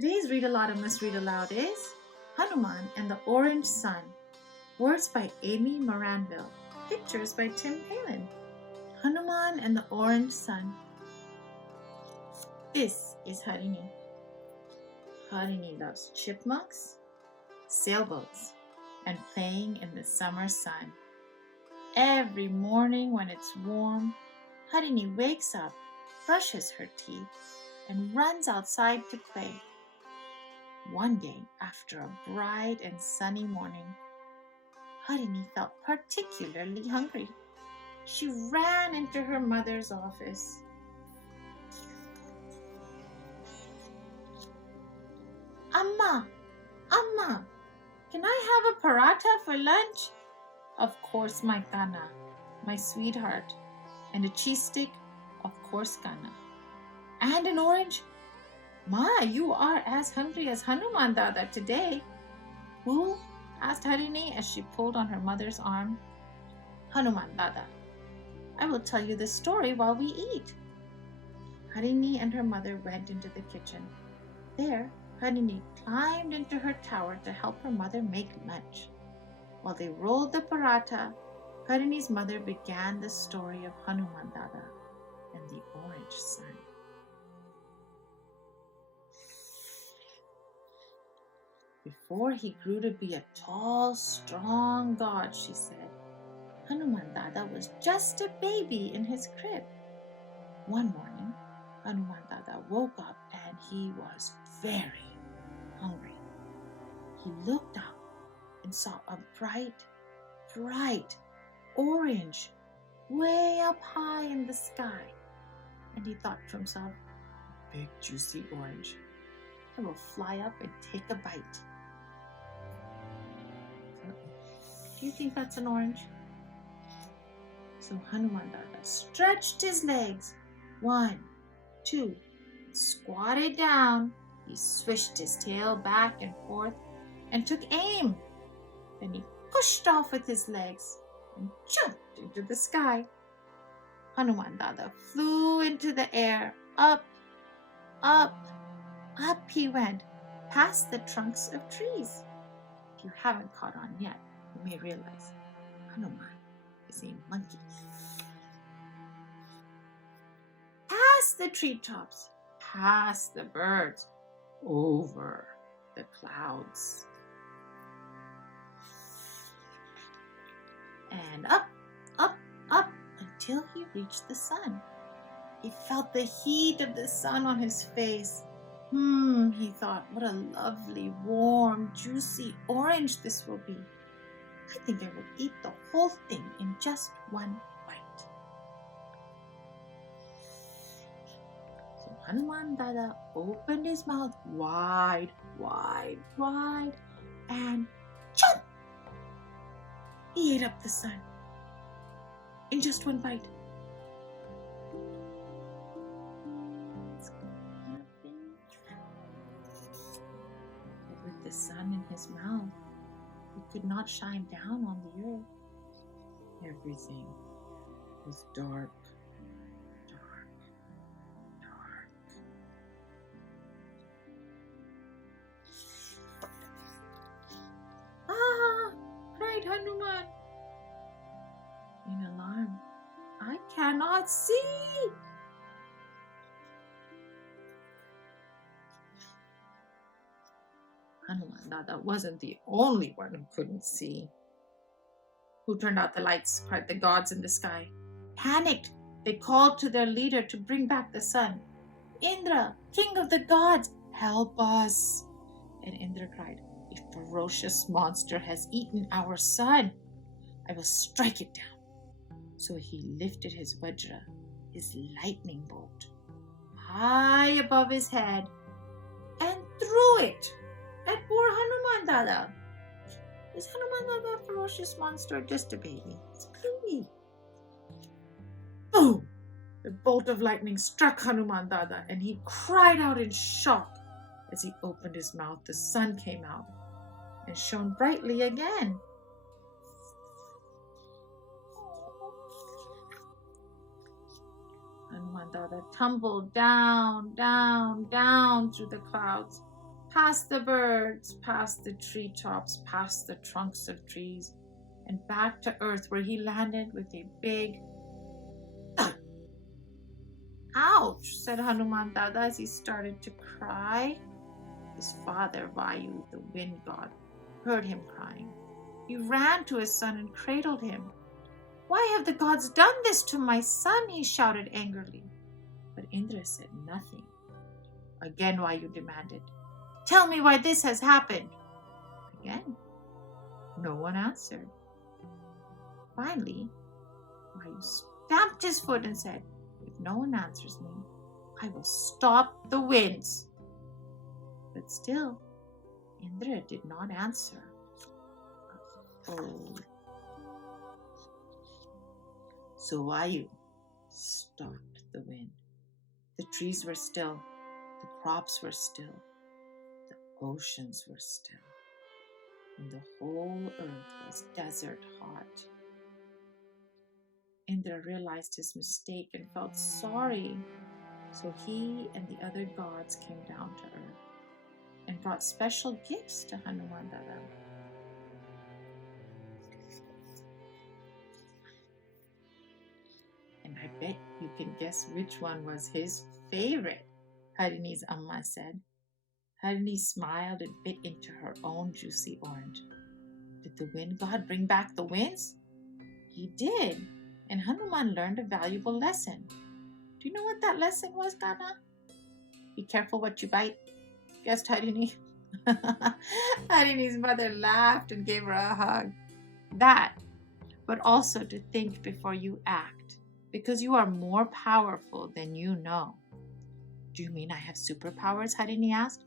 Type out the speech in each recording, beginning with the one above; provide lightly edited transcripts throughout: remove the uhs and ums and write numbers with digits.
Today's Readalotamus Read Aloud is Hanuman and the Orange Sun. Words by Amy Maranville. Pictures by Tim Palin. Hanuman and the Orange Sun. This is Harini. Harini loves chipmunks, sailboats, and playing in the summer sun. Every morning when it's warm, Harini wakes up, brushes her teeth, and runs outside to play. One day, after a bright and sunny morning, Harini felt particularly hungry. She ran into her mother's office. Amma, Amma, can I have a paratha for lunch? Of course, my Kana, my sweetheart. And a cheese stick? Of course, Kana. And an orange? Ma, you are as hungry as Hanuman Dada today. Who? Asked Harini as she pulled on her mother's arm. Hanuman Dada. I will tell you the story while we eat. Harini and her mother went into the kitchen. There, Harini climbed into her tower to help her mother make lunch. While they rolled the paratha, Harini's mother began the story of Hanuman Dada and the Orange Sun. Before he grew to be a tall, strong god, she said, Hanuman Dada was just a baby in his crib. One morning, Hanuman Dada woke up and he was very hungry. He looked up and saw a bright orange way up high in the sky. And he thought to himself, big juicy orange. I will fly up and take a bite. Do you think that's an orange? So Hanuman Dada stretched his legs. 1, 2, squatted down. He swished his tail back and forth and took aim. Then he pushed off with his legs and jumped into the sky. Hanuman Dada flew into the air. Up he went, past the trunks of trees. If you haven't caught on yet, you may realize Hanuman is a monkey. Past the treetops, past the birds, over the clouds. And up until he reached the sun. He felt the heat of the sun on his face. He thought, what a lovely, warm, juicy orange this will be. I think I will eat the whole thing in just one bite. So Hanuman Dada opened his mouth wide, and chomp! He ate up the sun in just one bite. But with the sun in his mouth, he could not shine down on the earth. Everything was dark. Ah! Cried Hanuman in alarm. I cannot see. Hanuman Dada wasn't the only one who couldn't see. Who turned out the lights? Cried the gods in the sky. Panicked, they called to their leader to bring back the sun. Indra, king of the gods, help us. And Indra cried, a ferocious monster has eaten our sun. I will strike it down. So he lifted his Vajra, his lightning bolt, high above his head and threw it at poor Hanuman Dada. Is Hanuman Dada a ferocious monster or just a baby? It's Bluey. Boom! The bolt of lightning struck Hanuman Dada and he cried out in shock. As he opened his mouth, the sun came out and shone brightly again. Hanuman Dada tumbled down through the clouds past the birds, past the treetops, past the trunks of trees, and back to earth, where he landed with a big thud. Ouch, said Hanuman Dada as he started to cry. His father, Vayu, the wind god, heard him crying. He ran to his son and cradled him. Why have the gods done this to my son? He shouted angrily. But Indra said nothing. Again Vayu demanded, Tell me why this has happened. Again, no one answered. Finally, Vayu stamped his foot and said, If no one answers me, I will stop the winds. But still, Indra did not answer. Oh. So Vayu stopped the wind. The trees were still, the crops were still, the oceans were still, and the whole earth was desert hot. Indra realized his mistake and felt sorry, so he and the other gods came down to earth and brought special gifts to Hanuman Dada. And I bet you can guess which one was his favorite, Harini's Amma said. Harini smiled and bit into her own juicy orange. Did the wind god bring back the winds? He did, and Hanuman learned a valuable lesson. Do you know what that lesson was, Dana? Be careful what you bite, guessed Harini. Harini's mother laughed and gave her a hug. That, but also to think before you act, because you are more powerful than you know. Do you mean I have superpowers? Harini asked.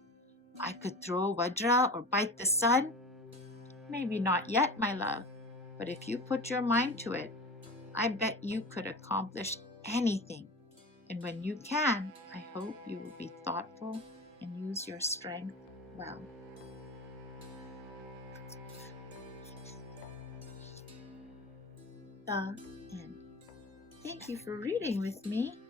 I could throw a Vajra or bite the sun? Maybe not yet, my love, but if you put your mind to it, I bet you could accomplish anything. And when you can, I hope you will be thoughtful and use your strength well. The end. Thank you for reading with me.